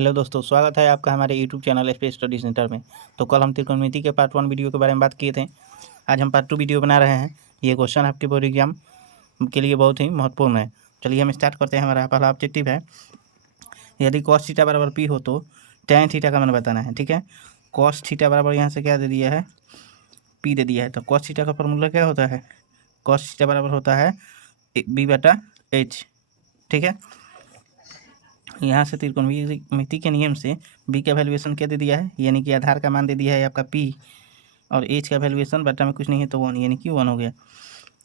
Hello दोस्तों, स्वागत है आपका हमारे YouTube channel space study centre में। तो कल हम त्रिकोणमिति के पार्ट 1 वीडियो के बारे में बात किए थे। आज हम पार्ट 2 वीडियो बना रहे हैं। ये क्वेश्चन आपके बोर्ड एग्जाम के लिए बहुत ही महत्वपूर्ण है। चलिए हम स्टार्ट करते हैं। हमारा पहला ऑब्जेक्टिव है, यदि कॉस थीटा बराबर पी हो तो टैन थीटा का मान बताना है। ठीक है, कॉस थीटा बराबर यहाँ से क्या दे दिया है, पी दे दिया है। तो कॉस थीटा का फॉर्मूला क्या होता है, कॉस थीटा बराबर होता है b/h। ठीक है, यहाँ से त्रिकोणमिति के नियम से b का वैल्यूएशन क्या दे दिया है, यानी कि आधार का मान दे दिया है आपका p, और h का वैल्यूएशन बटा में कुछ नहीं है तो 1, यानी कि 1 हो गया।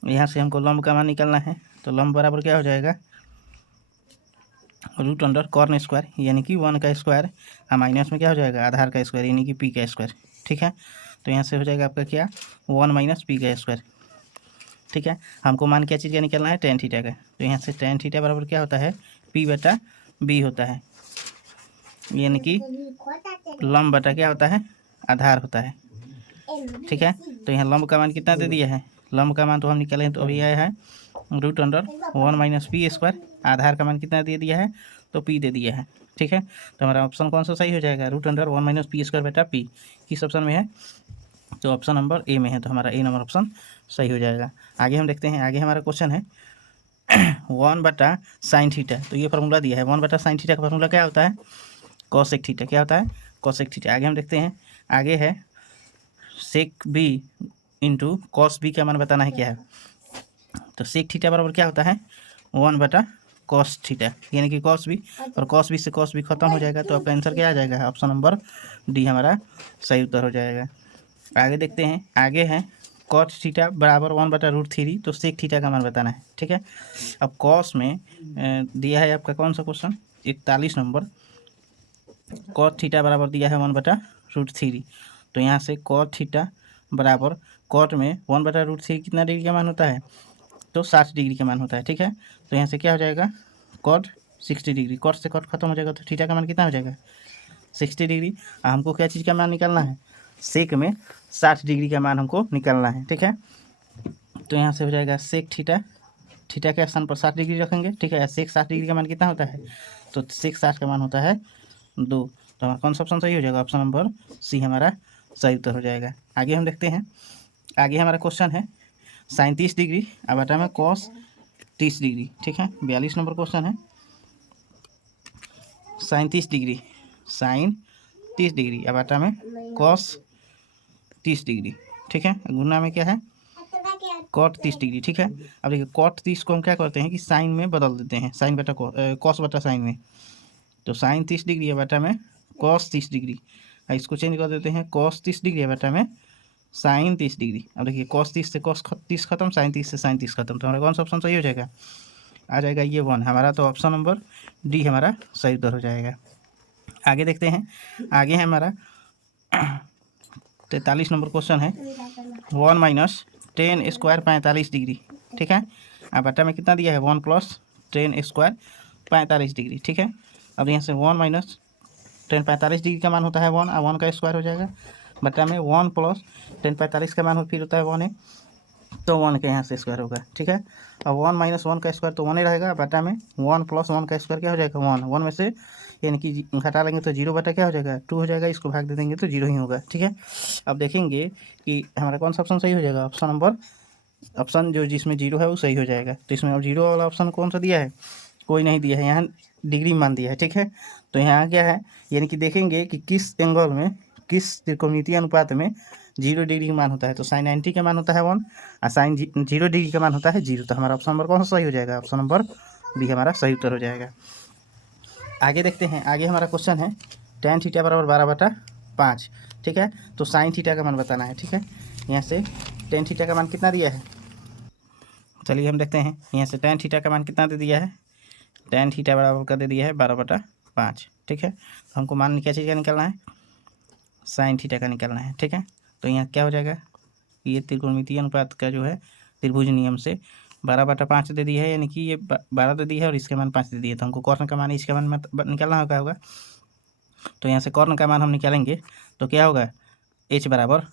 यहाँ से हमको लंब का मान निकालना है। तो लंब बराबर क्या हो जाएगा, √कॉर्न स्क्वायर, यानी कि 1 का स्क्वायर, और माइनस में क्या हो जाएगा, आधार का स्क्वायर, यानी कि p का स्क्वायर। ठीक है, तो यहाँ से हो जाएगा आपका क्या, 1 - p का स्क्वायर। ठीक है, हमको मान क्या चीज़ का निकालना है, टैन थीटा का। तो यहाँ से टैन थीटा बराबर क्या होता है, p/b होता है, यानी कि लंब बटा क्या होता है, आधार होता है। ठीक है, तो यहाँ लंब का मान कितना दे दिया है, लंब का मान तो हम निकालें तो अभी आया है √1 - p स्क्वायर। आधार का मान कितना दे दिया है, तो p दे दिया है। ठीक है, तो हमारा ऑप्शन कौन सा सही हो जाएगा, √1 - p स्क्वायर बटा p। किस ऑप्शन में है, तो ऑप्शन नंबर ए में है। तो हमारा ए नंबर ऑप्शन सही हो जाएगा। आगे हम देखते हैं। आगे हमारा क्वेश्चन है 1/sin थीटा। तो ये फार्मूला दिया है, 1/sin थीटा का फार्मूला क्या होता है, कॉसेक थीटा। क्या होता है, कॉसेक थीटा। आगे हम देखते हैं। आगे है सेक बी इंटू कॉस बी का मान बताना है क्या है। तो सेक थीटा बराबर क्या होता है, 1/cos थीटा, यानी कि कॉस बी, और कॉस बी से कॉस बी खत्म हो जाएगा। तो आपका आंसर क्या आ जाएगा, ऑप्शन नंबर डी हमारा सही उत्तर हो जाएगा। आगे देखते हैं। आगे है कॉट थीटा बराबर 1/√3। तो सेक थीटा का मान बताना है। ठीक है, अब कॉस में दिया है आपका कौन सा क्वेश्चन, 41 नंबर। कॉट थीटा बराबर दिया है 1/√3। तो यहाँ से कॉट थीटा बराबर, कॉट में 1/√3 कितना डिग्री का मान होता है, तो 60 डिग्री का मान होता है। ठीक है, तो यहाँ से क्या हो जाएगा, कॉट 60 डिग्री, कॉट से कॉट खत्म हो जाएगा, तो थीटा का मान कितना हो जाएगा, 60 डिग्री। हमको क्या चीज़ का मान निकालना है, सेक में 60 डिग्री का मान हमको निकालना है। ठीक है, तो यहाँ से हो जाएगा सेक थीटा, थीटा के स्थान पर 60 डिग्री रखेंगे। ठीक है, सेक 60 डिग्री का मान कितना होता है, तो सेक 60 का मान होता है 2। तो हमारा कौन सा ऑप्शन सही हो जाएगा, ऑप्शन नंबर सी हमारा सही उत्तर हो जाएगा। आगे हम देखते हैं। आगे हमारा क्वेश्चन है sin 30 डिग्री अब बटा में cos 30 डिग्री। ठीक है, 42 नंबर क्वेश्चन है। sin 30 डिग्री, sin 30 डिग्री अब बटा में cos 30 डिग्री। ठीक है, गुना में क्या है, cot 30 डिग्री। ठीक है, अब देखिए cot 30 को हम क्या करते हैं कि साइन में बदल देते हैं, साइन बटा cos बटा साइन में। तो sin 30 डिग्री है बटा में cos 30 डिग्री, इसको चेंज कर देते हैं, cos 30 डिग्री है बटा में sin 30 डिग्री। अब देखिए cos 30 से cos 30 खत्म, sin 30 से sin 30 खत्म। तो हमारा कौन सा ऑप्शन सही हो जाएगा, आ जाएगा ये 1 हमारा। तो ऑप्शन नंबर डी हमारा सही उत्तर हो जाएगा। आगे देखते हैं। आगे है हमारा 43 नंबर क्वेश्चन है, 1 - 10 स्क्वायर 45 डिग्री। ठीक है, अब बटा में कितना दिया है, 1 + 10 स्क्वायर 45 डिग्री। ठीक है, अब यहाँ से 1 - 10 45 डिग्री का मान होता है 1, और 1 का स्क्वायर हो जाएगा बटा में 1 + 10 45 का मान फिर होता है 1 है, तो 1 के यहाँ से स्क्वायर होगा। ठीक है, अब 1 - 1 का स्क्वायर तो 1 ही रहेगा, बटा में 1 + 1 का स्क्वायर क्या हो जाएगा, 1। 1 में से यानी कि घटा लेंगे तो 0 बटा क्या हो जाएगा, 2 हो जाएगा। इसको भाग दे देंगे तो 0 ही होगा। ठीक है, अब देखेंगे कि हमारा कौन सा ऑप्शन सही हो जाएगा, ऑप्शन नंबर, ऑप्शन जो जिसमें 0 है वो सही हो जाएगा। तो इसमें अब 0 वाला ऑप्शन कौन सा दिया है, कोई नहीं दिया है, यहाँ डिग्री मान दिया है। ठीक है, तो यहाँ क्या है, यानी कि देखेंगे कि किस एंगल में, किस त्रिकोणमितीय अनुपात में 0 डिग्री का मान होता है। तो sin 90 का मान होता है 1, और sin 0 डिग्री का मान होता है 0। तो हमारा ऑप्शन नंबर कौन सा सही हो जाएगा, ऑप्शन नंबर बी हमारा सही उत्तर हो जाएगा। आगे देखते हैं। आगे हमारा क्वेश्चन है tan थीटा बराबर 12/5। ठीक है, तो sin थीटा का मान बताना है। ठीक है, यहाँ से tan थीटा का मान कितना दिया है, चलिए हम देखते हैं। यहाँ से tan थीटा का मान कितना दे दिया है, tan थीटा बराबर का दे दिया है 12/5। ठीक है, तो हमको मान क्या चीज़ का निकालना है, sin थीटा का निकालना है। ठीक है, तो यहाँ क्या हो जाएगा, ये त्रिकोणमितीय अनुपात का जो है त्रिभुज नियम से 12/5 दे दी है, यानी कि ये 12 दे दी है और इसका मान 5 दे दिया। तो हमको कॉर्न का मान, इसका मान निकालना होगा। तो यहाँ से कॉर्न का मान हम निकालेंगे तो क्या होगा, h बराबर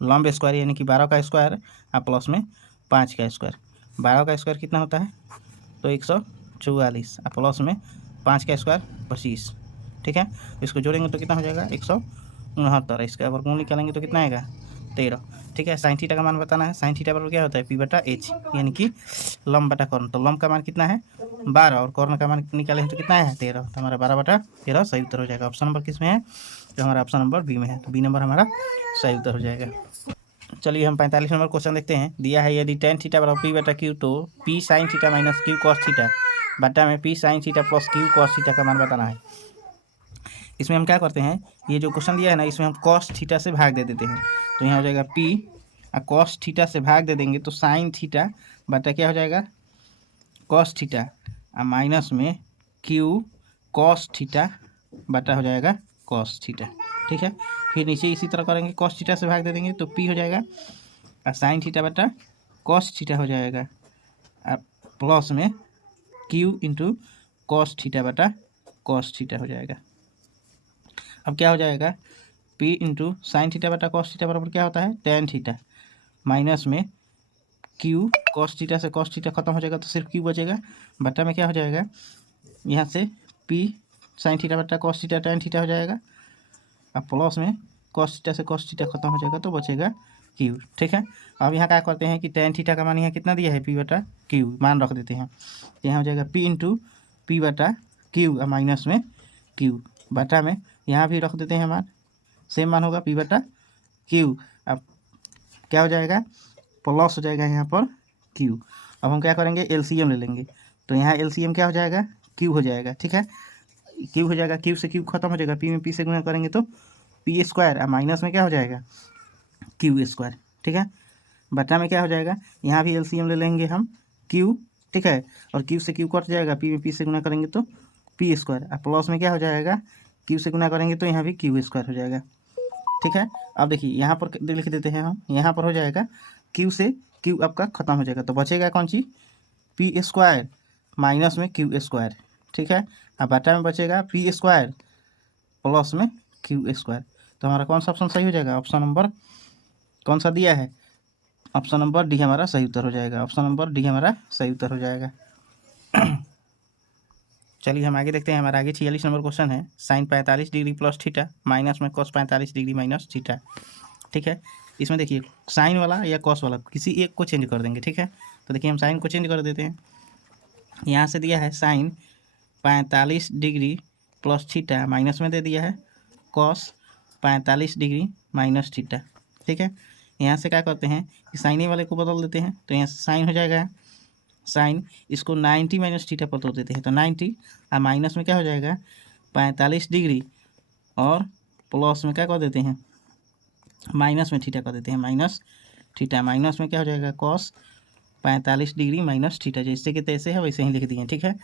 लंब स्क्वायर, यानी कि 12 का स्क्वायर और प्लस में 5 का स्क्वायर। 12 का स्क्वायर कितना होता है, तो 144, और प्लस में 5 का स्क्वायर 25। ठीक है। इसको जोड़ेंगे तो कितना हो जाएगा 169, इसका वर्गमूल निकालेंगे तो कितना आएगा 13, ठीक है। साइन थीटा का मान बताना है, साइन थीटा बराबर क्या होता है P/H, यानी कि लंब बटा कर्ण। तो लंब का मान कितना है 12 और कर्ण का मान निकालेंगे तो कितना है 13, तो हमारा 12/13 सही उत्तर हो जाएगा। ऑप्शन नंबर किस में है, तो हमारा ऑप्शन नंबर बी में है, तो बी नंबर हमारा सही उत्तर हो जाएगा। चलिए हम 45 नंबर क्वेश्चन देखते हैं। दिया है यदि tan थीटा बराबर P/Q तो P sin theta minus Q cos theta बटा में P sin theta plus Q cos theta का मान बताना है। इसमें हम क्या करते हैं, ये जो क्वेश्चन दिया है ना, इसमें हम cos थीटा से भाग दे देते हैं, तो यहाँ हो जाएगा P cos थीटा से भाग दे देंगे तो sin थीटा बटा क्या हो जाएगा cos थीटा माइनस में Q cos थीटा बटा हो जाएगा cos थीटा, ठीक है। फिर नीचे इसी तरह करेंगे, cos थीटा से भाग दे देंगे तो P हो जाएगा और साइन थीटा बटा cos थीटा हो जाएगा प्लस में Q इंटू cos थीटा बटा cos थीटा हो जाएगा। अब क्या हो जाएगा P इंटू साइन थीटा बटा cos थीटा बराबर क्या होता है tan थीटा माइनस में Q cos थीटा से cos थीटा खत्म हो जाएगा तो सिर्फ Q बचेगा, बटा में क्या हो जाएगा यहाँ से P साइन थीटा बटा cos थीटा tan थीटा हो जाएगा, अब प्लस में cos थीटा से cos थीटा खत्म हो जाएगा तो बचेगा Q, ठीक है। अब यहाँ क्या करते हैं कि tan थीटा का मान यहाँ कितना दिया है P/Q मान रख देते हैं, तो यहाँ हो जाएगा P इंटू P/Q माइनस में Q बटा में यहाँ भी रख देते हैं मान, सेम मान होगा P/Q। अब क्या हो जाएगा प्लस हो जाएगा यहाँ पर Q। अब हम क्या करेंगे LCM ले लेंगे, तो यहाँ LCM क्या हो जाएगा Q हो जाएगा, ठीक है। Q हो जाएगा, Q से Q खत्म हो जाएगा, P में P से गुना करेंगे तो P² माइनस में क्या हो जाएगा Q², ठीक है। बटा में क्या हो जाएगा यहाँ भी LCM ले लेंगे हम Q, ठीक है, और Q से Q कट जाएगा, P में P से गुना करेंगे तो P² प्लस में क्या हो जाएगा Q से गुना करेंगे तो यहाँ भी Q² हो जाएगा, ठीक है। अब देखिए यहाँ पर लिख देते हैं हम, यहाँ पर हो जाएगा Q से Q आपका खत्म हो जाएगा तो बचेगा कौन सी P² माइनस में Q², ठीक है। अब बटा में बचेगा P² प्लस में Q², तो हमारा कौन सा ऑप्शन सही हो जाएगा, ऑप्शन नंबर कौन सा दिया है, ऑप्शन नंबर डी हमारा सही उत्तर हो जाएगा, ऑप्शन नंबर डी हमारा सही उत्तर हो जाएगा। चलिए हम आगे देखते हैं, हमारा आगे 46 नंबर क्वेश्चन है। Sine 45 degree plus theta minus में cos 45 डिग्री माइनस थीटा, ठीक है। इसमें देखिए साइन वाला या cos वाला किसी एक को चेंज कर देंगे, ठीक है। तो देखिए हम साइन को चेंज कर देते हैं, यहाँ से दिया है sine 45 degree plus theta minus में दे दिया है cos 45 डिग्री माइनस थीटा, ठीक है। यहाँ से क्या करते हैं कि साइने वाले को बदल देते हैं, तो यहाँ से साइन हो जाएगा साइन, इसको 90 माइनस थीटा पर तोड़ देते हैं तो 90 और माइनस में क्या हो जाएगा 45 डिग्री और प्लस में क्या कर देते हैं माइनस में थीटा कर देते हैं माइनस थीटा, माइनस में क्या हो जाएगा cos 45 डिग्री माइनस थीटा, जैसे कि तैसे है वैसे ही लिख दिए, ठीक है।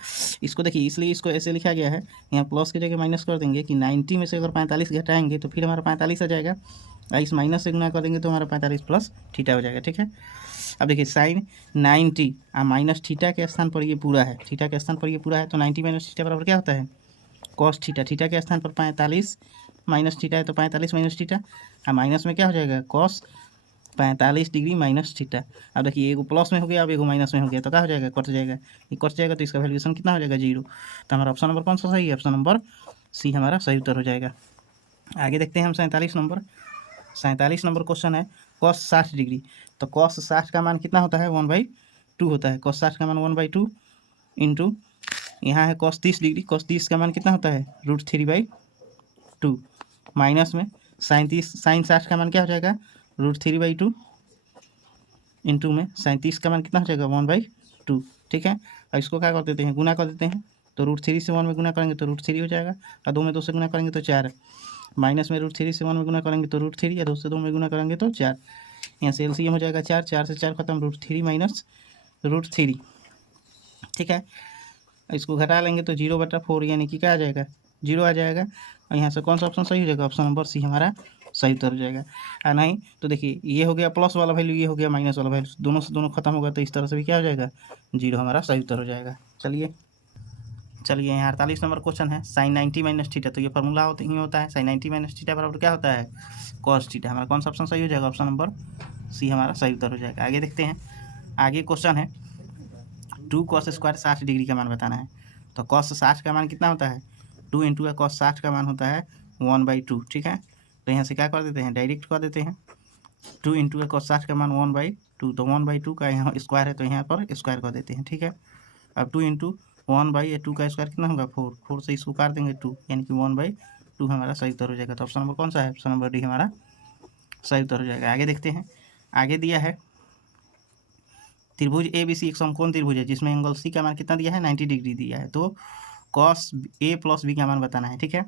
इसको देखिए इसलिए इसको ऐसे लिखा गया है, यहाँ प्लस की जगह माइनस कर देंगे कि 90 में से अगर 45 घटाएंगे तो फिर हमारा 45 आ जाएगा, और इस माइनस से गुना कर देंगे तो हमारा 45 प्लस थीटा हो जाएगा, ठीक है। अब देखिए साइन 90 और माइनस थीटा के स्थान पर ये पूरा है, थीटा के स्थान पर ये पूरा है, तो 90 माइनस थीटा बराबर क्या होता है cos थीटा, थीटा के स्थान पर 45 माइनस थीटा है तो 45 माइनस थीटा, और माइनस में क्या हो जाएगा cos 45 डिग्री माइनस थीटा। अब देखिए एगो प्लस में हो गया, अब एगो माइनस में हो गया, तो क्या हो जाएगा कट जाएगा, ये कट जाएगा तो इसका वैल्यूएशन कितना हो जाएगा 0। तो हमारा ऑप्शन नंबर कौन सा सही है, ऑप्शन नंबर सी हमारा सही उत्तर हो जाएगा। आगे देखते हैं हम 47 नंबर क्वेश्चन है cos 60 डिग्री, तो cos 60 का मान कितना होता है 1/2 होता है, cos 60 का मान 1/2 इंटू यहाँ है cos 30 डिग्री, cos 30 का मान कितना होता है √3/2 माइनस में साइन 60 का मान क्या हो जाएगा √3/2 इंटू में साइन 30 का मान कितना हो जाएगा 1/2, ठीक है। और इसको क्या कर देते हैं गुना कर देते हैं, तो √3 से 1 में गुना करेंगे तो √3 हो जाएगा, और 2 में 2 से गुना करेंगे तो 4, माइनस में √3 से 1 में गुना करेंगे तो √3, या 2 से 2 में गुना करेंगे तो 4, यहाँ से LCM हो जाएगा 4, 4 से 4 खत्म √3 माइनस √3, ठीक है। इसको घटा लेंगे तो 0/4 यानी कि क्या आ जाएगा 0 आ जाएगा, और यहाँ से कौन सा ऑप्शन सही हो जाएगा, ऑप्शन नंबर सी हमारा सही उत्तर हो जाएगा। और नहीं तो देखिए ये हो गया प्लस वाला वैल्यू, ये हो गया माइनस वाला वैल्यू, दोनों से दोनों खत्म होगा तो इस तरह से भी क्या हो जाएगा 0 हमारा सही उत्तर हो जाएगा। चलिए यहाँ 48 नंबर क्वेश्चन है साइन 90 माइनस थीटा, तो ये फार्मूला ही होता है साइन 90 माइनस थीटा बराबर क्या होता है cos थीटा, हमारा कौन सा ऑप्शन सही हो जाएगा, ऑप्शन नंबर सी हमारा सही उत्तर हो जाएगा। आगे देखते हैं, आगे क्वेश्चन है 2 cos² 60 डिग्री का मान बताना है, तो cos 60 का मान कितना होता है 2 इंटू का कॉस 60 का मान होता है 1/2, ठीक है। तो यहाँ से क्या कर देते हैं, डायरेक्ट कर देते हैं। 2 इंटू का कॉस 60 का मान 1/2, तो 1/2 का यहाँ स्क्वायर है तो यहाँ पर स्क्वायर कर देते हैं, ठीक है। अब 2 इंटू 1/2 का स्क्वायर कितना होगा 4, 4 से इसको काट देंगे 2, यानी कि 1/2 हमारा सही उत्तर हो जाएगा। तो ऑप्शन नंबर कौन सा है, ऑप्शन नंबर डी हमारा सही उत्तर हो जाएगा। आगे देखते हैं, आगे दिया है त्रिभुज ए बी सी एक समकोण त्रिभुज है जिसमें एंगल सी का मान कितना दिया है 90 डिग्री दिया है। तो कॉस ए प्लस बी का मान बताना है, ठीक है।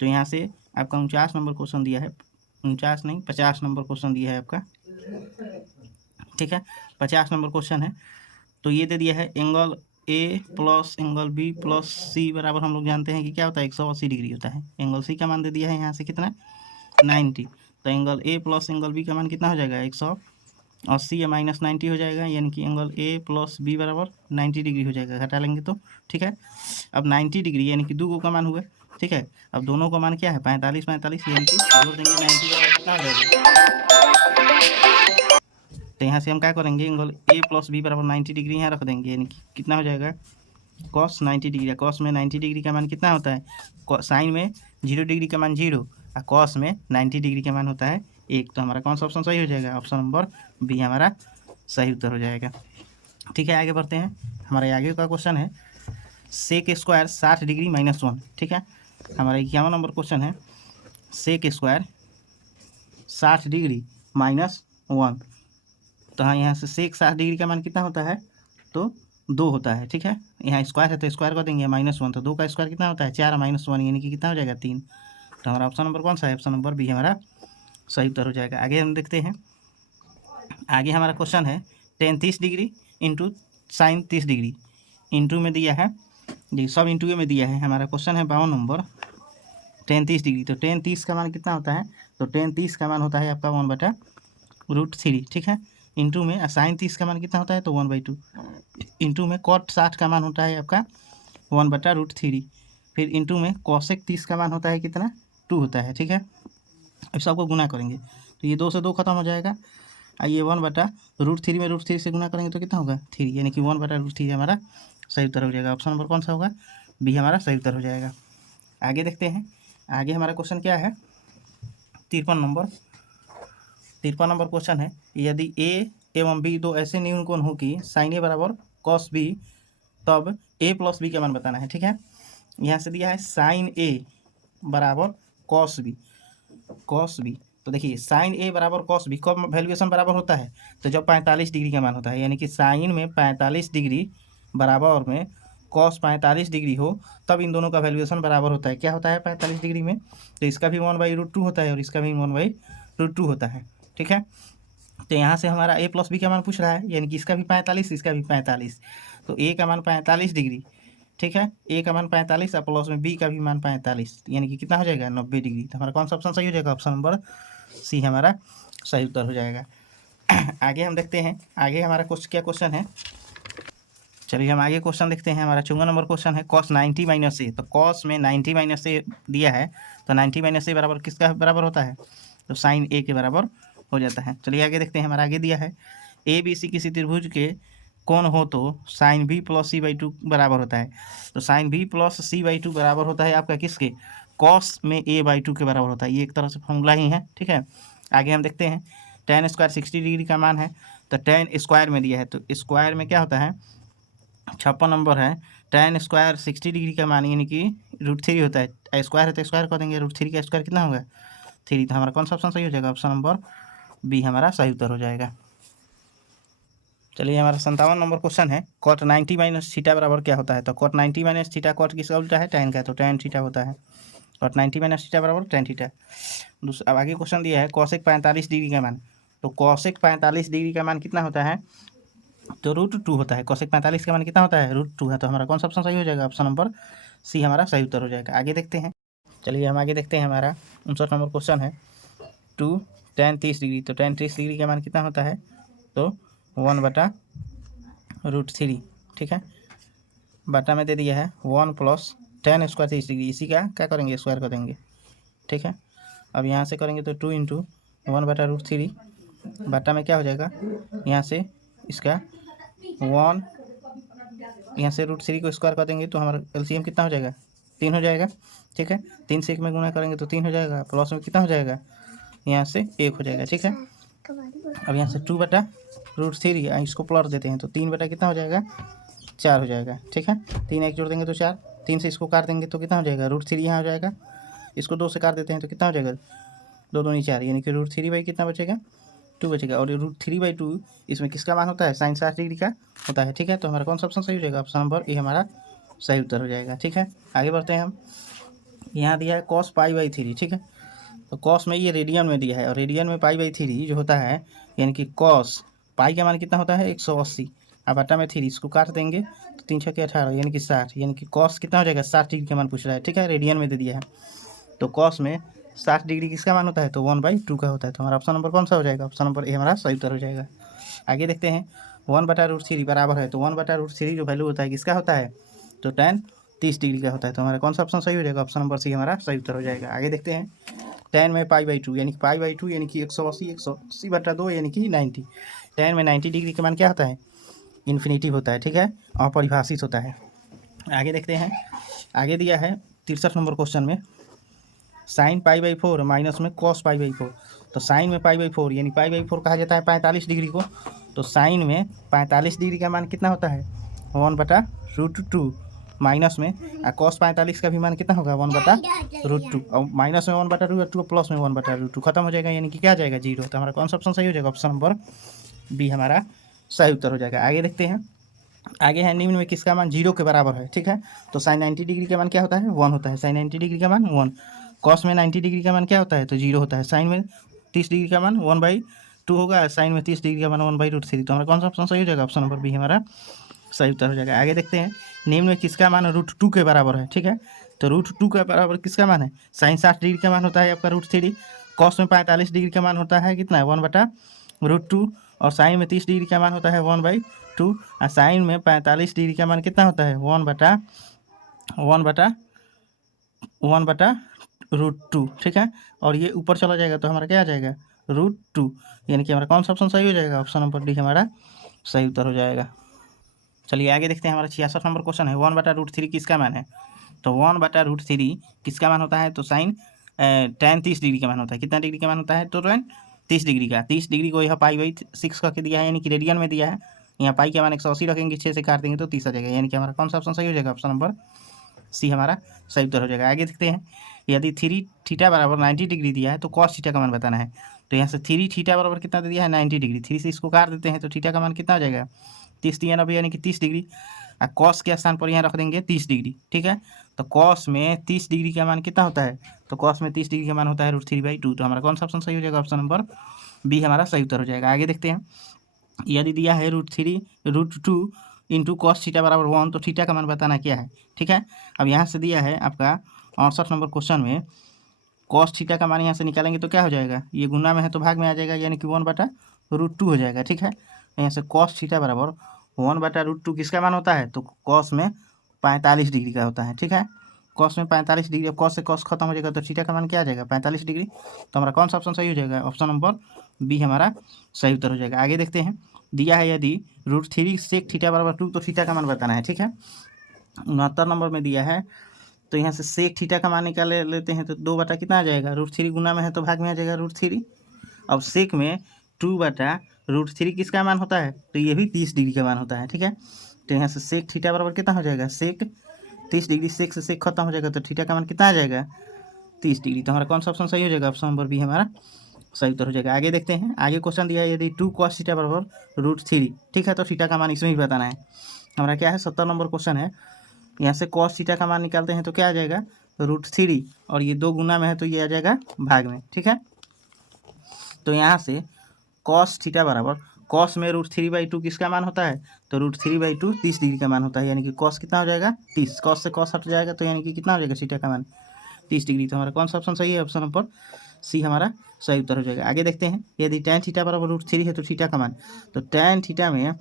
तो यहाँ से आपका 49 नंबर क्वेश्चन दिया है, 49 नहीं 50 नंबर क्वेश्चन दिया है आपका, ठीक है। 50 नंबर क्वेश्चन है। तो ये दे दिया है angle A plus angle B plus C बराबर, हम लोग जानते हैं कि क्या होता है 180 डिग्री होता है। एंगल सी का मान दे दिया है यहाँ से कितना 90, तो angle A plus angle B का मान कितना हो जाएगा 180 या माइनस 90 हो जाएगा, यानी कि एंगल ए प्लस बी बराबर 90 डिग्री हो जाएगा, घटा लेंगे तो, ठीक है। अब 90 डिग्री यानी कि 2 का मान हुआ, ठीक है। अब दोनों का मान क्या है 45 45, यानी कि जोड़ देंगे 90 बराबर कितना हो जाएगा। तो यहाँ से हम क्या करेंगे, एंगल ए प्लस बी बराबर 90 डिग्री यहाँ रख देंगे, यानी कि कितना हो जाएगा कॉस 90 डिग्री। कॉस में 90 डिग्री का मान कितना होता है, साइन में 0 डिग्री का मान 0 और कॉस में 90 डिग्री का मान होता है 1। तो हमारा कौन सा ऑप्शन सही हो जाएगा, ऑप्शन नंबर बी हमारा सही उत्तर हो जाएगा, ठीक है। आगे बढ़ते हैं, हमारे आगे का क्वेश्चन है सेक स्क्वायर 60 डिग्री -1, ठीक है। हमारा 51 नंबर क्वेश्चन है सेक स्क्वायर 60 डिग्री -1। तो हाँ, यहाँ से सेक 60 डिग्री का मान कितना होता है, तो 2 होता है, ठीक है। यहाँ स्क्वायर है तो स्क्वायर कर देंगे -1, तो 2 का स्क्वायर कितना होता है 4 -1, यानी कि कितना हो जाएगा 3। तो हमारा ऑप्शन नंबर कौन सा है, ऑप्शन नंबर बी हमारा सही उत्तर हो जाएगा। आगे हम देखते हैं, आगे हमारा क्वेश्चन है ten 30 degree into sine 30 degree into में दिया है जी, सब इंटू में दिया है। हमारा क्वेश्चन है 52 नंबर, टेन 30 डिग्री। तो टेन 30 का मान कितना होता है, तो टेन 30 का मान होता है आपका 1/√3, ठीक है। इंटू में साइन 30 का मान कितना होता है, तो 1/2। इंटू में कॉट 60 का मान होता है आपका 1/√3। फिर इंटू में कॉसेक 30 का मान होता है कितना 2 होता है, ठीक है। अब सबको गुना करेंगे तो ये 2 से 2 खत्म हो जाएगा, और ये 1/√3 में √3 से गुना करेंगे तो कितना होगा 3, यानी कि 1/√3 हमारा सही उत्तर हो जाएगा। ऑप्शन नंबर कौन सा होगा, बी हमारा सही उत्तर हो जाएगा। आगे देखते हैं, आगे हमारा क्वेश्चन क्या है 53 नंबर क्वेश्चन है यदि ए एवं बी दो ऐसे न्यून कोण हो कि साइन ए बराबर कॉस बी, तब ए प्लस बी का मान बताना है, ठीक है। यहाँ से दिया है साइन ए बराबर कॉस बी, तो देखिए साइन ए बराबर कॉस बी कब वैल्यूएशन बराबर होता है, तो जब 45 डिग्री का मान होता है, यानी कि साइन में 45 डिग्री बराबर में कॉस 45 डिग्री हो, तब इन दोनों का वैल्यूएशन बराबर होता है। क्या होता है 45 डिग्री में, तो इसका भी 1/√2 होता है और इसका भी 1/√2 होता है, ठीक है। तो यहाँ से हमारा ए प्लस बी का मान पूछ रहा है, यानी कि इसका भी 45 इसका भी 45, तो ए का मान 45 डिग्री, ठीक है। ए का मान 45 और प्लस में बी का भी मान 45, यानी कि कितना हो जाएगा 90 डिग्री। तो हमारा कौन सा ऑप्शन सही हो जाएगा, ऑप्शन नंबर सी हमारा सही उत्तर हो जाएगा। आगे हम देखते हैं, आगे हमारा क्या क्वेश्चन है, चलिए हम आगे क्वेश्चन देखते हैं। हमारा 54 नंबर क्वेश्चन है कॉस 90 - ए। तो कॉस में 90 - ए दिया है, तो 90 - ए बराबर किसका बराबर होता है, तो साइन ए के बराबर हो जाता है। चलिए आगे देखते हैं, हमारा आगे दिया है ए बी सी किसी त्रिभुज के कोण हो तो साइन बी प्लस c/2 बराबर होता है। तो साइन बी प्लस c/2 बराबर होता है आपका किसके, कॉस में a/2 के बराबर होता है। ये एक तरह से फॉर्मूला ही है, ठीक है। आगे हम देखते हैं tan स्क्वायर 60 डिग्री का मान है, तो tan स्क्वायर में दिया है, तो स्क्वायर में क्या होता है 56 नंबर है, tan स्क्वायर 60 डिग्री का मान यानी कि √3 होता है। स्क्वायर है तो स्क्वायर कर देंगे, √3 का स्क्वायर कितना होगा 3। तो हमारा कौन सा ऑप्शन सही हो जाएगा, ऑप्शन नंबर बी हमारा सही उत्तर हो जाएगा। चलिए हमारा 57 नंबर क्वेश्चन है cot 90 - थीटा बराबर क्या होता है, तो cot 90 - थीटा कॉट किसका उल्टा है tan का, तो tan थीटा होता है। cot 90 - थीटा बराबर tan थीटा। दूसरा अब आगे क्वेश्चन दिया है cosec 45 डिग्री का मान, तो cosec 45 डिग्री का मान कितना होता है, तो √2 होता है। cosec 45 का मान कितना होता है √2 है। तो हमारा कौन सा ऑप्शन सही हो जाएगा, ऑप्शन नंबर सी हमारा सही उत्तर हो जाएगा। आगे देखते हैं, चलिए हम आगे देखते हैं, हमारा 59 नंबर क्वेश्चन है 2 tan 30 डिग्री। तो tan 30 डिग्री का मान कितना होता है, तो 1/√3, ठीक है। बटा में दे दिया है 1 प्लस tan स्क्वायर 30 डिग्री, इसी का क्या करेंगे स्क्वायर कर देंगे, ठीक है। अब यहाँ से करेंगे तो 2 इंटू 1/√3 बटा में क्या हो जाएगा, यहाँ से इसका 1 यहाँ से √3 को स्क्वायर कर देंगे तो हमारा एलसीएम कितना हो जाएगा 3 हो जाएगा, ठीक है। 3 से 1 में गुना करेंगे तो 3 हो जाएगा, प्लस में कितना हो जाएगा, यहाँ से 1 हो जाएगा, ठीक है। अब यहाँ से 2/√3 इसको प्लस देते हैं तो 3 बटा कितना हो जाएगा, 4 हो जाएगा, ठीक है। 3 1 जोड़ देंगे तो 4, 3 से इसको काट देंगे तो कितना हो जाएगा, √3 यहाँ हो जाएगा। इसको 2 से काट देते हैं तो कितना हो जाएगा, 2 दूनी 4, यानी कि √3 कितना बचेगा, 2 बचेगा। और √3/2 इसमें किसका मान होता है, sin 60 डिग्री का होता है, ठीक है। तो हमारा कौन सा ऑप्शन सही हो जाएगा, ऑप्शन नंबर ए हमारा सही उत्तर हो जाएगा, ठीक है। आगे बढ़ते हैं हम। यहाँ दिया है cos π/3, ठीक है। तो cos में ये रेडियन में दिया है और रेडियन में π/3 जो होता है, यानी कि cos पाई का मान कितना होता है 180, अब बटा में 3 इसको काट देंगे तो 3 6 18 यानी कि 60, यानी कि cos कितना हो जाएगा 60 डिग्री का मान पूछ रहा है, ठीक है। रेडियन में दे दिया है तो cos में 60 डिग्री किसका मान होता है, तो 1/2 का होता है। तो हमारा ऑप्शन नंबर कौन सा हो जाएगा, ऑप्शन नंबर ए हमारा सही उत्तर हो जाएगा। आगे देखते हैं 1/√3 बराबर है, तो 1/√3 जो वैल्यू होता है किसका होता है, तो tan 30 डिग्री का होता है। तो हमारा कौन सा ऑप्शन सही हो जाएगा, ऑप्शन नंबर सी हमारा सही उत्तर हो जाएगा। आगे देखते हैं tan में π/2 यानी कि π/2 यानी कि 180 यानी कि 90। tan में 90 डिग्री का मान क्या होता है, इन्फिनिटी होता है, ठीक है, अपरिभाषित होता है। आगे देखते हैं, आगे दिया है 63 नंबर क्वेश्चन में sin π/4 माइनस में cos π/4। तो साइन में π/4 यानी π/4 कहा जाता है 45 डिग्री को, तो साइन में 45 डिग्री का मान कितना होता है 1/√2 माइनस में cos 45 का भी मान कितना होगा 1/√2 और माइनस में 1/√2 प्लस में 1/√2 खत्म हो जाएगा, यानी कि क्या आ जाएगा 0। तो हमारा कौन सा ऑप्शन सही हो जाएगा, ऑप्शन नंबर बी हमारा सही उत्तर हो जाएगा। आगे देखते हैं, आगे है निम्न में किसका मान 0 के बराबर है, ठीक है। तो sin 90 डिग्री का मान क्या होता है 1 होता है, sin 90 डिग्री का मान 1। cos में 90 डिग्री का मान क्या होता है, तो 0 होता है। sin में 30 डिग्री का मान 1/2 होगा, sin में 30 डिग्री का मान 1/√3। तो हमारा कौन सा ऑप्शन सही हो जाएगा, ऑप्शन नंबर बी हमारा सही उत्तर हो जाएगा। आगे देखते हैं निम्न में किसका मान √2 के बराबर है, ठीक है। तो √2 के बराबर किसका मान है, sin 60 डिग्री का मान होता है आपका √3। cos में 45 डिग्री का मान होता है कितना है 1/√2 और sin में 30 डिग्री का मान होता है 1/2 और sin में 45 डिग्री का मान कितना होता है 1/√2, ठीक है। और ये ऊपर चला जाएगा तो हमारा क्या आ जाएगा √2, यानी कि हमारा कौन सा ऑप्शन सही हो जाएगा, ऑप्शन नंबर डी हमारा सही उत्तर हो जाएगा। चलिए आगे देखते हैं, हमारा 66 नंबर क्वेश्चन है 1/√3 किसका मान है। तो 1/√3 किसका मान होता है, तो साइन tan 30 डिग्री का मान होता है, कितना डिग्री का मान होता है, तो tan 30 डिग्री का। 30 डिग्री को यह π/6 करके दिया है, यानी कि रेडियन में दिया है। यहाँ पाई का मान 180 रखेंगे, 6 से काट देंगे तो 30 आ जाएगा, यानी कि हमारा कौन सा ऑप्शन सही हो जाएगा, ऑप्शन नंबर सी हमारा सही उत्तर हो जाएगा। आगे देखते हैं, यदि 3θ बराबर 90 डिग्री दिया है तो cos थीटा का मान बताना है। तो यहाँ से 3θ बराबर कितना दे दिया है 90 डिग्री, 3 से इसको काट देते हैं तो थीटा का मान कितना हो जाएगा 30 3 90 यानी कि 30 डिग्री। और cos के स्थान पर यहाँ रख देंगे 30 डिग्री, ठीक है। तो cos में 30 डिग्री का मान कितना होता है, तो cos में 30 डिग्री का मान होता है √3/2। तो हमारा कौन सा ऑप्शन सही हो जाएगा, ऑप्शन नंबर बी हमारा सही उत्तर हो जाएगा। आगे देखते हैं, यदि दिया है √2 इंटू cos थीटा बराबर 1 तो थीटा का मान बताना क्या है, ठीक है। अब यहाँ से दिया है आपका 68 नंबर क्वेश्चन में cos थीटा का मान यहाँ से निकालेंगे तो क्या हो जाएगा, ये गुना में है तो भाग में आ जाएगा, यानी कि 1/√2 हो जाएगा, ठीक है। यहाँ से cos थीटा बराबर 1/√2 किसका मान होता है, तो cos में 45 डिग्री का होता है, ठीक है। cos में 45 डिग्री, अब cos से cos खत्म हो जाएगा तो थीटा का मान क्या आ जाएगा 45 डिग्री। तो हमारा कौन सा ऑप्शन सही हो जाएगा, ऑप्शन नंबर बी हमारा सही उत्तर हो जाएगा। आगे देखते हैं, दिया है यदि √3 sec थीटा बराबर 2 तो थीटा का मान बताना है, ठीक है। 69 नंबर में दिया है, तो यहाँ से सेक थीटा का मान निकाल लेते हैं तो 2 बटा कितना आ जाएगा √3 गुना में है तो भाग में आ जाएगा √3। अब सेक में 2/√3 किसका मान होता है, तो ये भी 30 डिग्री का मान होता है, ठीक है। तो यहाँ से सेक थीटा बराबर कितना हो जाएगा, सेक 30 डिग्री, सेक से सेक खत्म हो जाएगा तो थीटा का मान कितना आ जाएगा 30 डिग्री। तो हमारा कौन सा ऑप्शन सही हो जाएगा, ऑप्शन नंबर बी हमारा सही उत्तर हो जाएगा। आगे देखते हैं, आगे क्वेश्चन दिया है यदि 2 cos थीटा बराबर √3, ठीक है। तो थीटा का मान इसमें भी बताना है। हमारा क्या है 70 नंबर क्वेश्चन है, यहाँ से cos थीटा का मान निकालते हैं तो क्या आ जाएगा √3 और ये 2 गुना में है तो ये आ जाएगा भाग में, ठीक है। तो यहाँ से cos थीटा बराबर cos में √3/2 किसका मान होता है, तो √3/2 30 डिग्री का मान होता है, यानी कि cos कितना हो जाएगा 30, cos से cos हट जाएगा तो यानी कि कितना हो जाएगा थीटा का मान 30 डिग्री। तो हमारा कौन सा ऑप्शन सही है, ऑप्शन नंबर सी हमारा सही उत्तर हो जाएगा। आगे देखते हैं, यदि tan थीटा बराबर √3 है तो थीटा का मान, तो tan थीटा में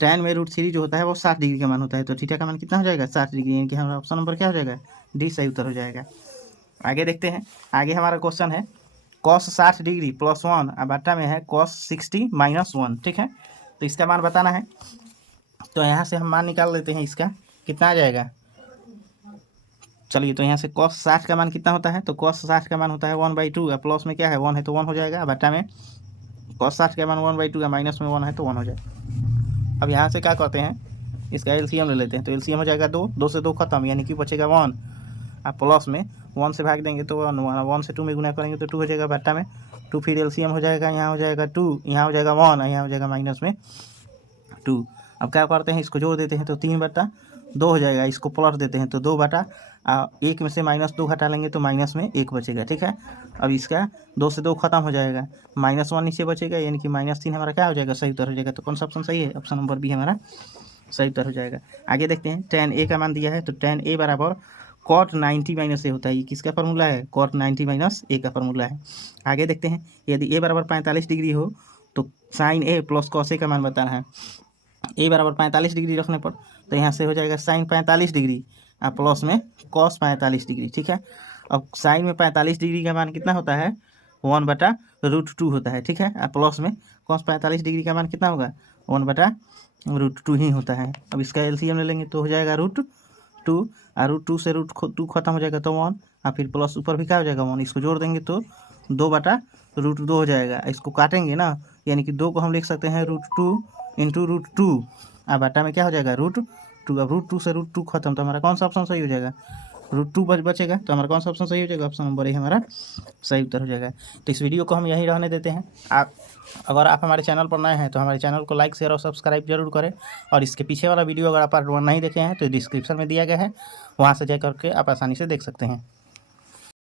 tan में √3 जो होता है वो 60 डिग्री का मान होता है, तो थीटा का मान कितना हो जाएगा 60 डिग्री, यानी कि हमारा ऑप्शन नंबर क्या हो जाएगा डी सही उत्तर हो जाएगा। आगे देखते हैं, आगे हमारा क्वेश्चन है cos 60 डिग्री +1 और बटा में है cos 60 -1, ठीक है। तो इसका मान बताना है, तो यहाँ से हम मान निकाल लेते हैं, इसका कितना आ जाएगा चलिए तो यहाँ से cos 60 का मान कितना होता है, तो cos 60 का मान होता है 1/2। प्लस में क्या है 1 है तो 1 हो जाएगा, बट्टा में cos 60 का मान 1/2 है, माइनस में 1 है तो 1 हो जाएगा। अब यहाँ से क्या करते हैं, इसका एलसीएम ले लेते हैं, तो एलसीएम हो जाएगा 2, 2 से 2 खत्म, यानी कि बचेगा 1। आप प्लस में 1 से भाग देंगे तो 1, 1 से 2 में गुना करेंगे तो 2 हो जाएगा, बट्टा में 2, फिर एलसीएम हो जाएगा, यहाँ हो जाएगा 2, यहाँ हो जाएगा 1, यहाँ हो जाएगा माइनस में 2। अब क्या करते हैं, इसको जोड़ देते हैं तो 3/2 हो जाएगा, इसको प्लस देते हैं तो 2/1 में से -2 घटा लेंगे तो माइनस में 1 बचेगा, ठीक है। अब इसका 2 से 2 खत्म हो जाएगा, -1 नीचे बचेगा, यानी कि -3 हमारा क्या हो जाएगा, सही उत्तर हो जाएगा। तो कौन सा ऑप्शन सही है, ऑप्शन नंबर बी हमारा सही उत्तर हो जाएगा। आगे देखते हैं, tan a का मान दिया है, तो tan a बराबर cot 90 - a होता है। ये किसका फार्मूला है, cot 90 - a का फार्मूला है। आगे देखते हैं, यदि a बराबर 45 डिग्री हो तो sin a plus cos a का मान बताना है। a बराबर 45 डिग्री रखने पर तो यहाँ से हो जाएगा sin 45 डिग्री और प्लस में cos 45 डिग्री, ठीक है। अब sin में 45 डिग्री का मान कितना होता है, 1/√2 होता है, ठीक है। और प्लस में cos 45 डिग्री का मान कितना होगा, 1/√2 ही होता है। अब इसका एलसीएम ले लेंगे तो हो जाएगा √2, और √2 से √2 खत्म हो जाएगा तो 1, और फिर प्लस ऊपर भी क्या हो जाएगा 1, इसको जोड़ देंगे तो 2/√2 हो जाएगा। इसको काटेंगे ना, यानी कि 2 को हम लिख सकते हैं √2 × √2, और बटा में क्या हो जाएगा √2। अब √2 से √2 खत्म, तो हमारा कौन सा ऑप्शन सही हो जाएगा, √2 बचेगा, तो हमारा कौन सा ऑप्शन सही हो जाएगा, ऑप्शन नंबर ए हमारा सही उत्तर हो जाएगा। तो इस वीडियो को हम यहीं रहने देते हैं। अगर आप हमारे चैनल पर नए हैं तो हमारे चैनल को लाइक, शेयर और सब्सक्राइब जरूर करें, और इसके पीछे वाला वीडियो अगर आप पार्ट 1 नहीं देखे हैं तो डिस्क्रिप्शन में दिया गया है, वहाँ से जा करके आप आसानी से देख सकते हैं।